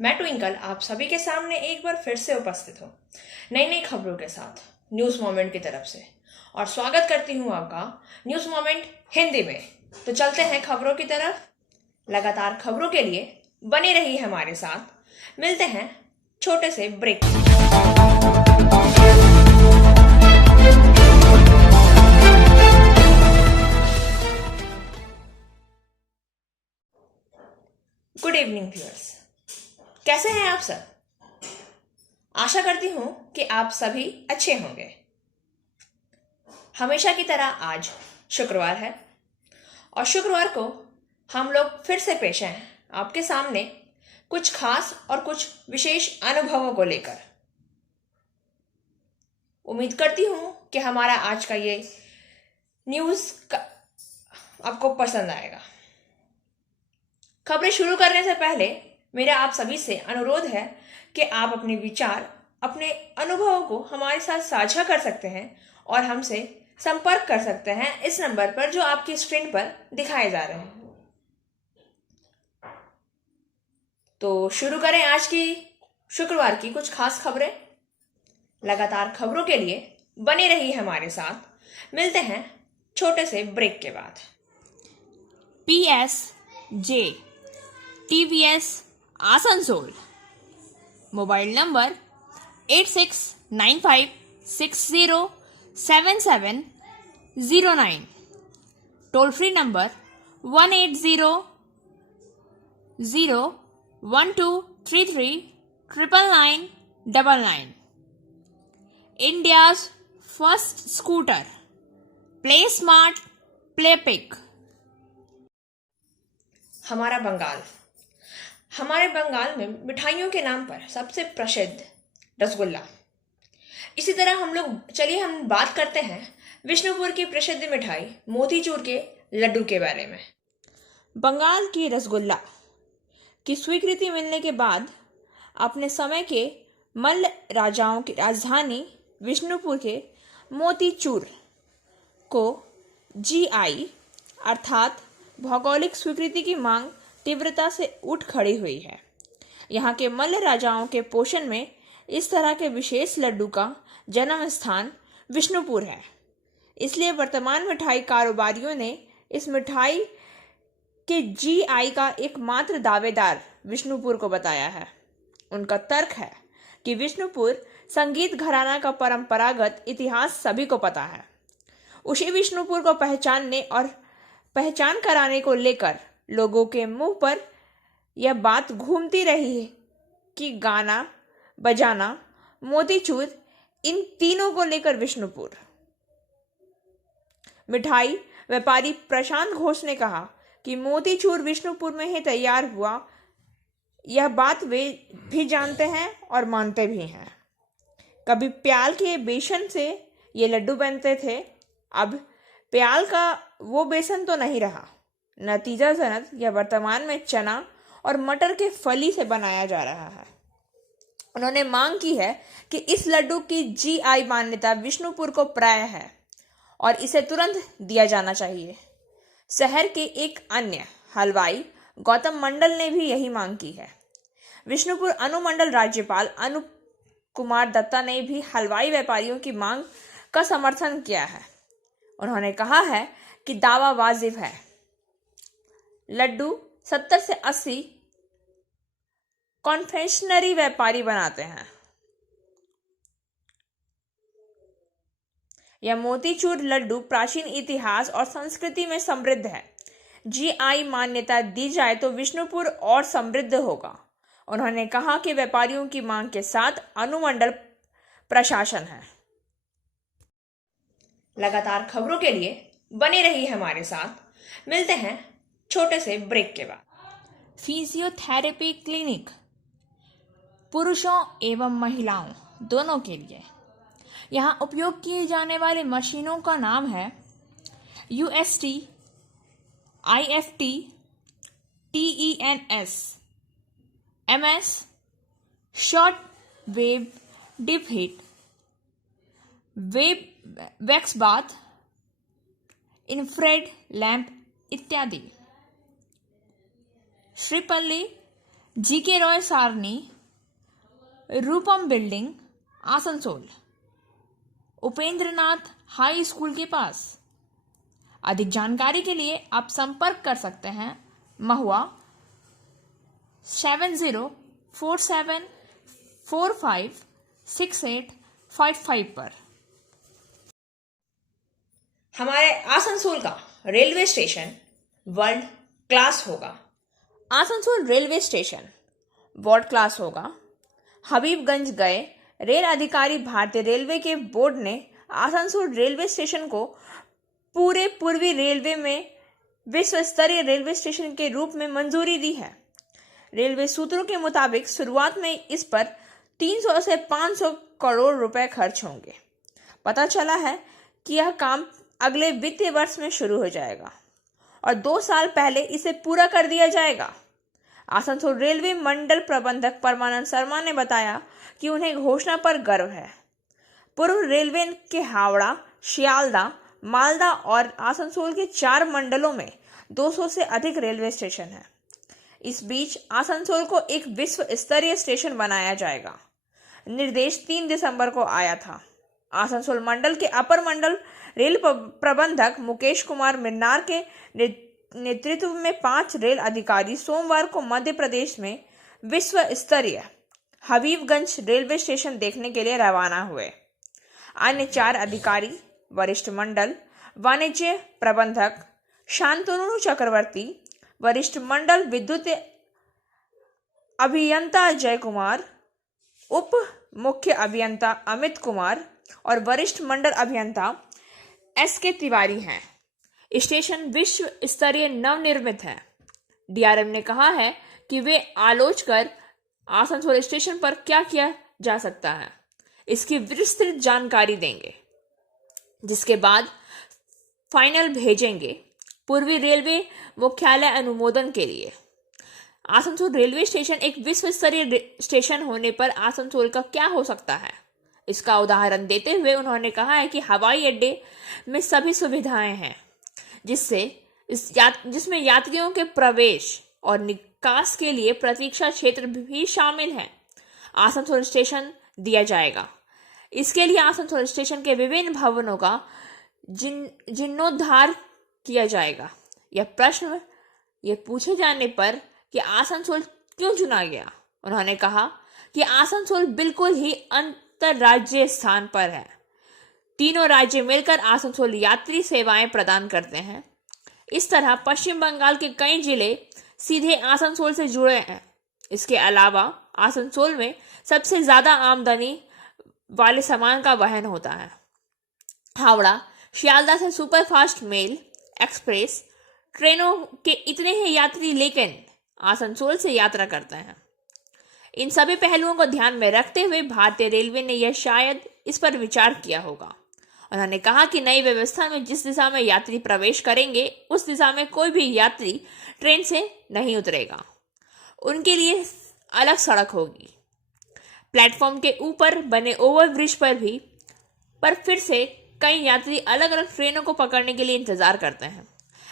मैं ट्विंकल आप सभी के सामने एक बार फिर से उपस्थित हूँ नई नई खबरों के साथ न्यूज़ मोमेंट की तरफ से। और स्वागत करती हूँ आपका न्यूज़ मोमेंट हिंदी में। तो चलते हैं खबरों की तरफ। लगातार खबरों के लिए बने रहिए हमारे साथ। मिलते हैं छोटे से ब्रेक। गुड इवनिंग व्यूअर्स, कैसे हैं आप सब? आशा करती हूँ कि आप सभी अच्छे होंगे। हमेशा की तरह आज शुक्रवार है और शुक्रवार को हम लोग फिर से पेश हैं आपके सामने कुछ खास और कुछ विशेष अनुभवों को लेकर। उम्मीद करती हूँ कि हमारा आज का ये न्यूज़ आपको पसंद आएगा। खबरें शुरू करने से पहले मेरा आप सभी से अनुरोध है कि आप अपने विचार, अपने अनुभवों को हमारे साथ साझा कर सकते हैं और हमसे संपर्क कर सकते हैं इस नंबर पर जो आपकी स्क्रीन पर दिखाए जा रहे हैं। तो शुरू करें आज की शुक्रवार की कुछ खास खबरें। लगातार खबरों के लिए बने रहिए हमारे साथ। मिलते हैं छोटे से ब्रेक के बाद। PSJ TVS Asansol mobile number 8695607709, toll free number 1800123399999। India's first scooter, play smart play pick. हमारे बंगाल में मिठाइयों के नाम पर सबसे प्रसिद्ध रसगुल्ला। इसी तरह हम बात करते हैं विष्णुपुर की प्रसिद्ध मिठाई मोतीचूर के लड्डू के बारे में। बंगाल की रसगुल्ला की स्वीकृति मिलने के बाद अपने समय के मल्ल राजाओं की राजधानी विष्णुपुर के मोतीचूर को GI अर्थात भौगोलिक स्वीकृति की मांग तीव्रता से उठ खड़ी हुई है। यहाँ के मल्ल राजाओं के पोषण में इस तरह के विशेष लड्डू का जन्म स्थान विष्णुपुर है। इसलिए वर्तमान मिठाई कारोबारियों ने इस मिठाई के GI का एकमात्र दावेदार विष्णुपुर को बताया है। उनका तर्क है कि विष्णुपुर संगीत घराना का परंपरागत इतिहास सभी को पता है। उसी विष्णुपुर को पहचानने और पहचान कराने को लेकर लोगों के मुंह पर यह बात घूमती रही है कि गाना बजाना मोतीचूर, इन तीनों को लेकर विष्णुपुर। मिठाई व्यापारी प्रशांत घोष ने कहा कि मोतीचूर विष्णुपुर में ही तैयार हुआ। यह बात वे भी जानते हैं और मानते भी हैं। कभी प्याल के बेसन से ये लड्डू बनते थे, अब प्याल का वो बेसन तो नहीं रहा। नतीजाजनक यह वर्तमान में चना और मटर के फली से बनाया जा रहा है। उन्होंने मांग की है कि इस लड्डू की GI मान्यता विष्णुपुर को प्राप्य है और इसे तुरंत दिया जाना चाहिए। शहर के एक अन्य हलवाई गौतम मंडल ने भी यही मांग की है। विष्णुपुर अनुमंडल राज्यपाल अनूप कुमार दत्ता ने भी हलवाई व्यापारियों की मांग का समर्थन किया है। उन्होंने कहा है कि दावा वाजिब है। लड्डू 70 से 80 कॉन्फेक्शनरी व्यापारी बनाते हैं। यह मोतीचूर लड्डू प्राचीन इतिहास और संस्कृति में समृद्ध है। GI मान्यता दी जाए तो विष्णुपुर और समृद्ध होगा। उन्होंने कहा कि व्यापारियों की मांग के साथ अनुमंडल प्रशासन है। लगातार खबरों के लिए बने रहिए हमारे साथ। मिलते हैं छोटे से ब्रेक के बाद। फिजियोथेरेपी क्लिनिक पुरुषों एवं महिलाओं दोनों के लिए। यहाँ उपयोग किए जाने वाली मशीनों का नाम है UST, IFT, TENS, MS, short wave deep heat, wax bath, infrared lamp इत्यादि। Sripalli GK Roy Sarani, Rupam building, Asansol, Upendranath high school के पास। अधिक जानकारी के लिए आप संपर्क कर सकते हैं महुआ 7047456855 पर। हमारे आसनसोल का रेलवे स्टेशन वर्ल्ड क्लास होगा। Asansol railway station world class होगा। हबीबगंज गए रेल अधिकारी भारतीय रेलवे के बोर्ड ने आसनसोल रेलवे स्टेशन को पूरे पूर्वी रेलवे में विश्व स्तरीय रेलवे स्टेशन के रूप में मंजूरी दी है। रेलवे सूत्रों के मुताबिक शुरुआत में इस पर 300 से 500 करोड़ रुपए खर्च होंगे। पता चला है कि यह काम अगले वित्तीय वर्ष में शुरू हो जाएगा और 2 साल पहले इसे पूरा कर दिया जाएगा। आसनसोल रेलवे मंडल प्रबंधक परमानंद शर्मा ने बताया कि उन्हें घोषणा पर गर्व है। पूर्व रेलवे के हावड़ा, शियालदा, मालदा और आसनसोल के 4 मंडलों में 200 से अधिक रेलवे स्टेशन हैं। इस बीच आसनसोल को एक विश्व स्तरीय स्टेशन बनाया जाएगा। निर्देश 3 दिसंबर को आया था। आसनसोल मंडल के अपर मंडल रेल प्रबंधक मुकेश कुमार मिन्नार के नेतृत्व में 5 रेल अधिकारी सोमवार को मध्य प्रदेश में विश्व स्तरीय हबीबगंज रेलवे स्टेशन देखने के लिए रवाना हुए। अन्य 4 अधिकारी वरिष्ठ मंडल वाणिज्य प्रबंधक शांतनु चक्रवर्ती, वरिष्ठ मंडल विद्युत अभियंता जय कुमार, उप मुख्य अभियंता अमित कुमार और वरिष्ठ मंडल अभियंता SK तिवारी हैं। स्टेशन विश्व स्तरीय नवनिर्मित है। DRM ने कहा है कि वे आलोच कर आसनसोल स्टेशन पर क्या किया जा सकता है इसकी विस्तृत जानकारी देंगे, जिसके बाद फाइनल भेजेंगे पूर्वी रेलवे मुख्यालय अनुमोदन के लिए। आसनसोल रेलवे स्टेशन एक विश्व स्तरीय स्टेशन होने पर आसनसोल का क्या हो सकता है, इसका उदाहरण देते हुए उन्होंने कहा है कि हवाई अड्डे में सभी सुविधाएं हैं जिसमें यात्रियों के प्रवेश और निकास के लिए प्रतीक्षा क्षेत्र भी शामिल है। आसनसोल स्टेशन दिया जाएगा। इसके लिए आसनसोल स्टेशन के विभिन्न भवनों का जीर्णोद्धार किया जाएगा। यह प्रश्न पूछे जाने पर कि आसनसोल क्यों चुना गया, उन्होंने कहा कि आसनसोल बिल्कुल ही अंतरराज्यीय स्थान पर है। तीनों राज्य मिलकर आसनसोल यात्री सेवाएं प्रदान करते हैं। इस तरह पश्चिम बंगाल के कई जिले सीधे आसनसोल से जुड़े हैं। इसके अलावा आसनसोल में सबसे ज्यादा आमदनी वाले सामान का वहन होता है। हावड़ा शियालदा से सुपरफास्ट मेल एक्सप्रेस ट्रेनों के इतने ही यात्री लेकिन आसनसोल से यात्रा करते हैं। इन सभी पहलुओं को ध्यान में रखते हुए भारतीय रेलवे ने यह शायद इस पर विचार किया होगा। उन्होंने कहा कि नई व्यवस्था में जिस दिशा में यात्री प्रवेश करेंगे उस दिशा में कोई भी यात्री ट्रेन से नहीं उतरेगा। उनके लिए अलग सड़क होगी। प्लेटफॉर्म के ऊपर बने ओवरब्रिज पर फिर से कई यात्री अलग अलग ट्रेनों को पकड़ने के लिए इंतजार करते हैं।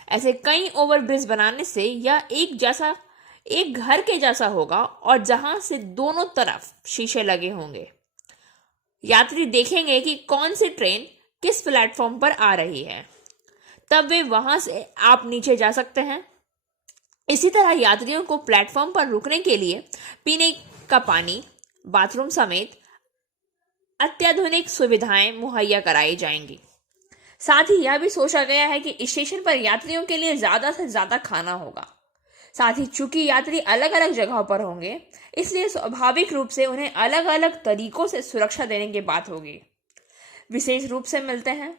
ऐसे कई ओवरब्रिज बनाने से यह एक घर के जैसा होगा और जहां से दोनों तरफ शीशे लगे होंगे। यात्री देखेंगे कि कौन सी ट्रेन किस प्लेटफॉर्म पर आ रही है, तब वे वहां से आप नीचे जा सकते हैं। इसी तरह यात्रियों को प्लेटफॉर्म पर रुकने के लिए पीने का पानी, बाथरूम समेत अत्याधुनिक सुविधाएं मुहैया कराई जाएंगी। साथ ही यह भी सोचा गया है कि स्टेशन पर यात्रियों के लिए ज्यादा से ज्यादा खाना होगा। साथ ही चूंकि यात्री अलग अलग जगहों पर होंगे, इसलिए स्वाभाविक रूप से उन्हें अलग अलग तरीकों से सुरक्षा देने की बात होगी। विशेष रूप से मिलते हैं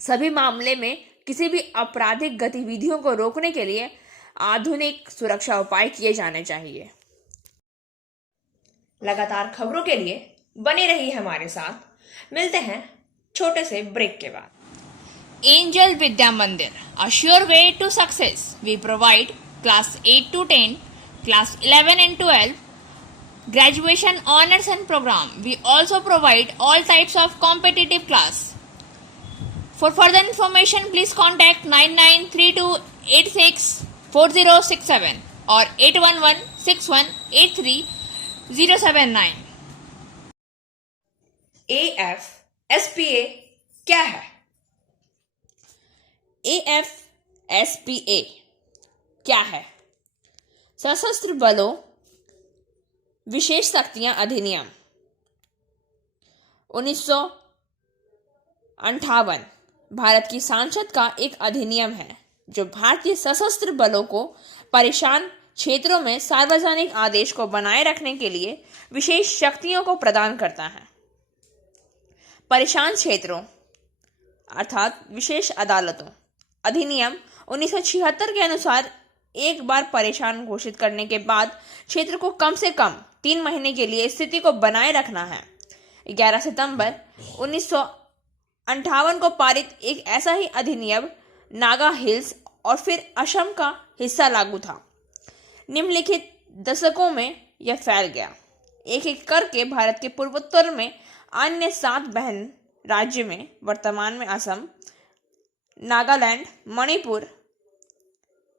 सभी मामले में किसी भी आपराधिक गतिविधियों को रोकने के लिए आधुनिक सुरक्षा उपाय किए जाने चाहिए। लगातार खबरों के लिए बने रहिए हमारे साथ। मिलते हैं छोटे से ब्रेक के बाद। Angel Vidya Mandir, a sure way to success. We provide class 8 to 10, class 11 and 12, graduation honors and program. We also provide all types of competitive class. For further information, please contact 9932864067 or 6183 079। AFSPA क्या है? AFSPA क्या है? सशस्त्र बलों विशेष शक्तियां अधिनियम 1958 भारत की संसद का एक अधिनियम है जो भारतीय सशस्त्र बलों को परेशान क्षेत्रों में सार्वजनिक आदेश को बनाए रखने के लिए विशेष शक्तियों को प्रदान करता है। परेशान क्षेत्रों अर्थात विशेष अदालतों अधिनियम 1976 के अनुसार एक बार परेशान घोषित करने के बाद क्षेत्र को कम से कम 3 महीने के लिए स्थिति को बनाए रखना है। 11 सितंबर 1958 को पारित एक ऐसा ही अधिनियम नागा हिल्स और फिर असम का हिस्सा लागू था। निम्नलिखित दशकों में यह फैल गया। एक एक करके भारत के पूर्वोत्तर में अन्य 7 बहन राज्य में वर्तमान में असम, नागालैंड, मणिपुर,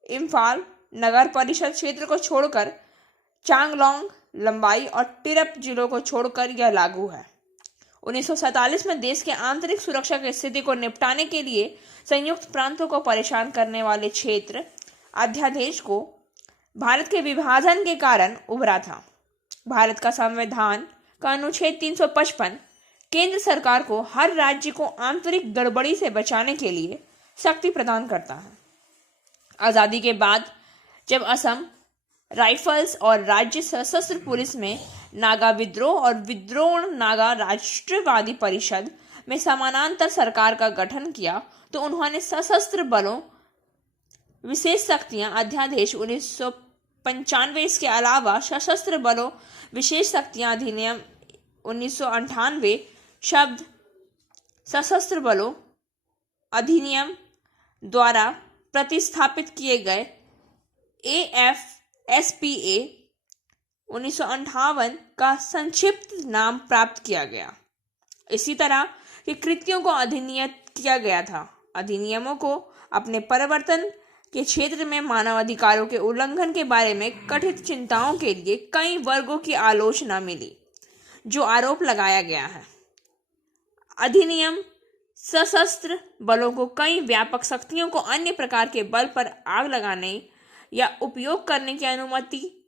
इम्फाल नगर परिषद क्षेत्र को छोड़कर चांगलांग, लंबाई और तिरप जिलों को छोड़कर यह लागू है। 1947 में देश के आंतरिक सुरक्षा की स्थिति को निपटाने के लिए संयुक्त प्रांतों को परेशान करने वाले क्षेत्र अध्यादेश को भारत के विभाजन के कारण उभरा था। भारत का संविधान का अनुच्छेद 355 केंद्र सरकार को हर राज्य को आंतरिक गड़बड़ी से बचाने के लिए शक्ति प्रदान करता है। आजादी के बाद जब असम राइफल्स और राज्य सशस्त्र पुलिस में नागा विद्रोह और विद्रोह नागा राष्ट्रवादी परिषद में समानांतर सरकार का गठन किया तो उन्होंने सशस्त्र बलों विशेष शक्तियां अध्यादेश 1995 इसके अलावा सशस्त्र बलों विशेष शक्तियां अधिनियम 1998 शब्द सशस्त्र बलों अधिनियम द्वारा प्रतिस्थापित किए गए AFSPA 1958 का संक्षिप्त नाम प्राप्त किया गया। इसी तरह के कृत्यों को अधिनियत किया गया था। अधिनियमों को अपने परिवर्तन के क्षेत्र में मानवाधिकारों के उल्लंघन के बारे में कथित चिंताओं के लिए कई वर्गों की आलोचना मिली, जो आरोप लगाया गया है। अधिनियम सशस्त्र बलों को कई व्यापक शक्तियों को अन्य प्रकार के बल पर आग लगाने या उपयोग करने की अनुमति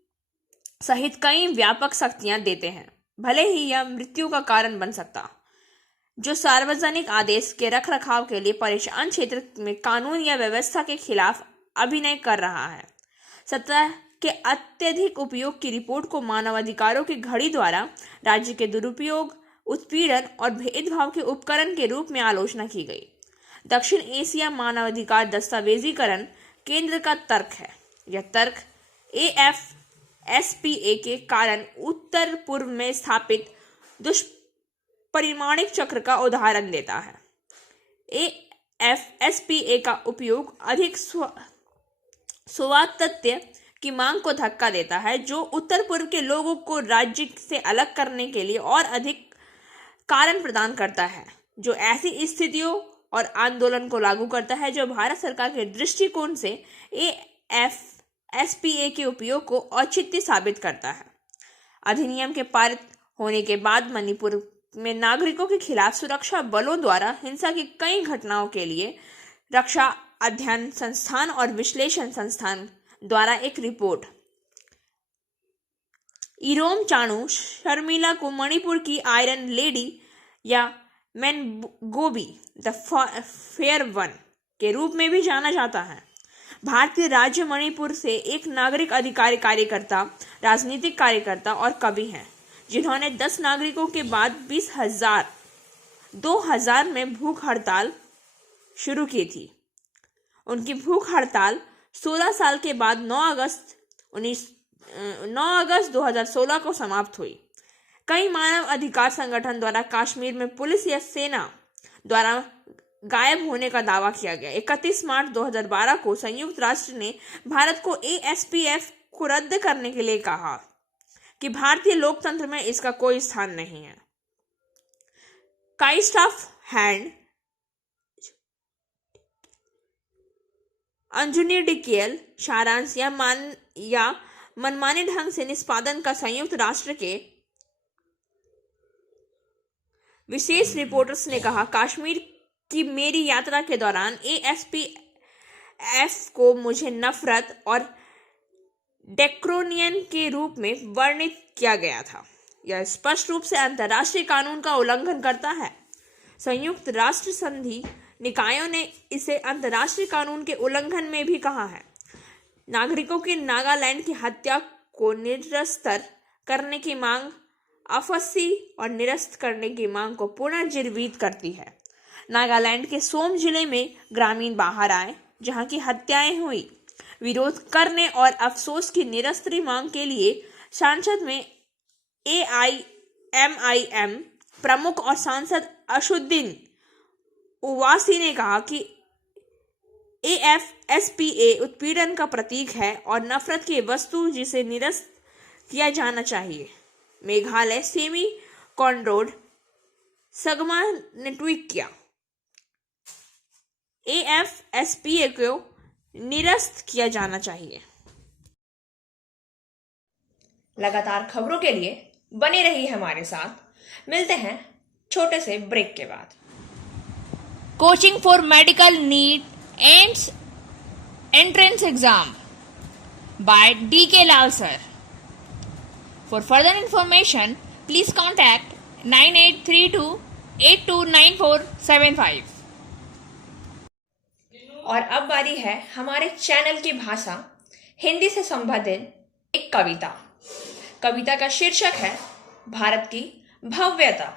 सहित कई व्यापक शक्तियां देते हैं, भले ही यह मृत्यु का कारण बन सकता, जो सार्वजनिक आदेश के रखरखाव के लिए परेशान क्षेत्र में कानून या व्यवस्था के खिलाफ अभिनय कर रहा है। सतह के अत्यधिक उपयोग की रिपोर्ट को मानवाधिकारों की घड़ी द्वारा राज्य के दुरुपयोग, उत्पीड़न और भेदभाव के उपकरण के रूप में आलोचना की गई। दक्षिण एशिया मानवाधिकार दस्तावेजीकरण केंद्र का तर्क है। यह तर्क AFSPA के कारण उत्तर पूर्व में स्थापित दुष्परिमाणिक चक्र का उदाहरण देता है। AFSPA का उपयोग अधिक स्वायत्तता की मांग को धक्का देता है, जो उत्तर पूर्व के लोगों को राज्य से अलग करने के लिए और अधिक कारण प्रदान करता है, जो ऐसी स्थितियों और आंदोलन को लागू करता है जो भारत सरकार के दृष्टिकोण से AFSPA के उपयोग को औचित्य साबित करता है। अधिनियम के पारित होने के बाद मणिपुर में नागरिकों के खिलाफ सुरक्षा बलों द्वारा हिंसा की कई घटनाओं के लिए रक्षा अध्ययन संस्थान और विश्लेषण संस्थान द्वारा एक रिपोर्ट इरोम चाणू शर्मिला को मणिपुर की आयरन लेडी या मैनगोबी द फेयर वन के रूप में भी जाना जाता है। भारतीय राज्य मणिपुर से एक नागरिक अधिकारी कार्यकर्ता, राजनीतिक कार्यकर्ता और कवि हैं, जिन्होंने 10 नागरिकों के बाद 2000 में भूख हड़ताल शुरू की थी। उनकी भूख हड़ताल 16 साल के बाद 9 अगस्त 2016 को समाप्त हुई। कई मानव अधिकार संगठन द्वारा कश्मीर में पुलिस या सेना द्वारा गायब होने का दावा किया गया। 31 मार्च 2012 को संयुक्त राष्ट्र ने भारत को ASPF को रद्द करने के लिए कहा कि भारतीय लोकतंत्र में इसका कोई स्थान नहीं है। काइस्ट ऑफ हैंड अंजुनी डिकेल सारांश या मनमाने ढंग से निष्पादन का संयुक्त राष्ट्र के विशेष रिपोर्टर्स ने कहा, कश्मीर की मेरी यात्रा के दौरान एएसपीएफ को मुझे नफरत और ड्रैकोनियन के रूप में वर्णित किया गया था। यह स्पष्ट रूप से अंतर्राष्ट्रीय कानून का उल्लंघन करता है। संयुक्त राष्ट्र संधि निकायों ने इसे अंतर्राष्ट्रीय कानून के उल्लंघन में भी कहा है। नागरिकों के नागालैंड की हत्या को निरस्त करने की मांग आपसी और निरस्त करने की मांग को पुनर्जीवित करती है। नागालैंड के सोम जिले में ग्रामीण बाहर आए, जहां की हत्याएं हुई। विरोध करने और अफसोस की निरस्ती मांग के लिए संसद में एआईएमआईएम प्रमुख और सांसद असदुद्दीन ओवैसी ने कहा कि एएफएसपीए उत्पीड़न का प्रतीक है और नफरत की वस्तु जिसे निरस्त किया जाना चाहिए। मेघालय सेमी कॉनरोड सगमा ने ट्वीट किया, एएफएसपीए को निरस्त किया जाना चाहिए। लगातार खबरों के लिए बने रहिए हमारे साथ। मिलते हैं छोटे से ब्रेक के बाद। Coaching for medical NEET AIIMS entrance exam by DK Lal sir. For further information, please contact 9832829475. और अब बारी है हमारे चैनल की भाषा हिंदी से संबंधित एक कविता। कविता का शीर्षक है भारत की भव्यता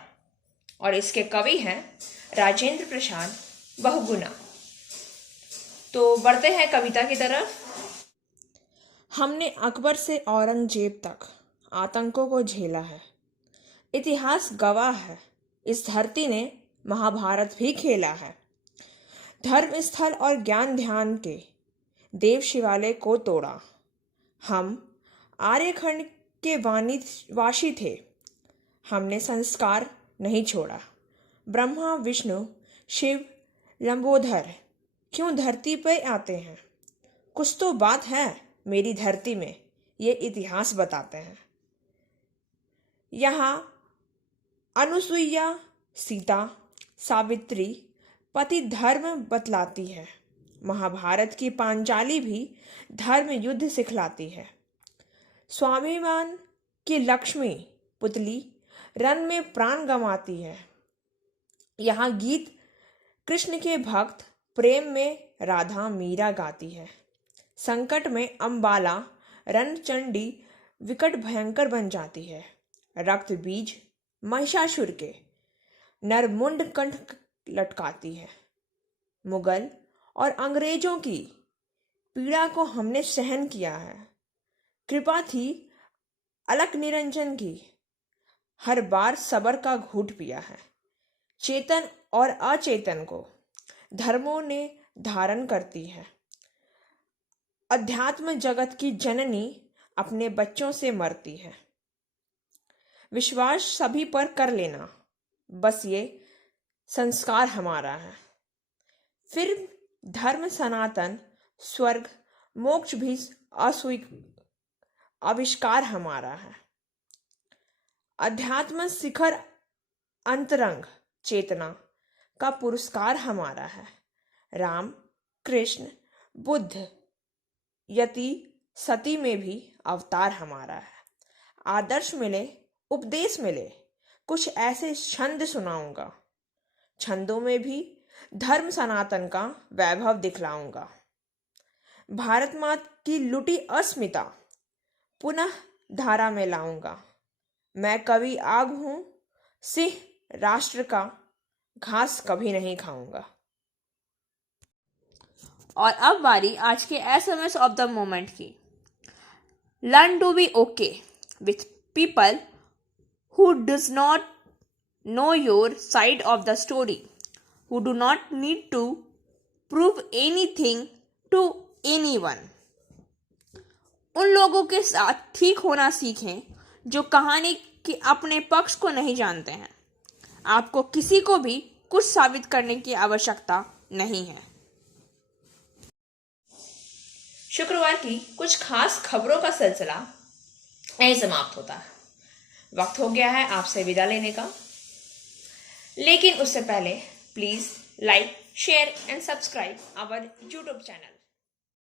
और इसके कवि हैं राजेंद्र प्रसाद बहुगुणा। तो बढ़ते हैं कविता की तरफ। हमने अकबर से औरंगजेब तक आतंकों को झेला है। इतिहास गवाह है, इस धरती ने महाभारत भी खेला है। धर्म स्थल और ज्ञान ध्यान के देव शिवालय को तोड़ा। हम आर्यखंड के वासी थे, हमने संस्कार नहीं छोड़ा। ब्रह्मा विष्णु शिव लंबोदर क्यों धरती पर आते हैं? कुछ तो बात है मेरी धरती में, ये इतिहास बताते हैं। यहाँ अनुसुईया सीता सावित्री पति धर्म बतलाती है। महाभारत की पांचाली भी धर्म युद्ध सिखलाती है। स्वाभिमान की लक्ष्मी पुतली रन में प्राण गंवाती है। यहाँ गीत कृष्ण के भक्त, प्रेम में राधा मीरा गाती है। संकट में अंबाला रणचंडी विकट भयंकर बन जाती है। रक्त बीज महिषासुर के नरमुंड कंठ लटकाती है। मुगल और अंग्रेजों की पीड़ा को हमने सहन किया है। कृपा थी अलक निरंजन की, हर बार सबर का घूंट पिया है। चेतन और अचेतन को धर्मों ने धारण करती है। अध्यात्म जगत की जननी अपने बच्चों से मरती है। विश्वास सभी पर कर लेना, बस ये संस्कार हमारा है। फिर धर्म सनातन, स्वर्ग मोक्ष भी आविष्कार हमारा है। अध्यात्म शिखर अंतरंग चेतना का पुरस्कार हमारा है। राम कृष्ण बुद्ध यति सती में भी अवतार हमारा है। आदर्श मिले उपदेश मिले, कुछ ऐसे छंद सुनाऊंगा। छंदों में भी धर्म सनातन का वैभव दिखलाऊंगा। भारत माता की लुटी अस्मिता पुनः धारा में लाऊंगा। मैं कवि आग हूं, सिंह राष्ट्र का घास कभी नहीं खाऊंगा। और अब बारी आज के SMS ऑफ द मोमेंट की। Learn to be okay with people who does not know your side of the story, who do not need to prove anything to anyone. उन लोगों के साथ ठीक होना सीखें जो कहानी के अपने पक्ष को नहीं जानते हैं। आपको किसी को भी कुछ साबित करने की आवश्यकता नहीं है। शुक्रवार की कुछ खास खबरों का सिलसिला यहीं समाप्त होता है। वक्त हो गया है आपसे विदा लेने का, लेकिन उससे पहले please like, share and subscribe our YouTube channel.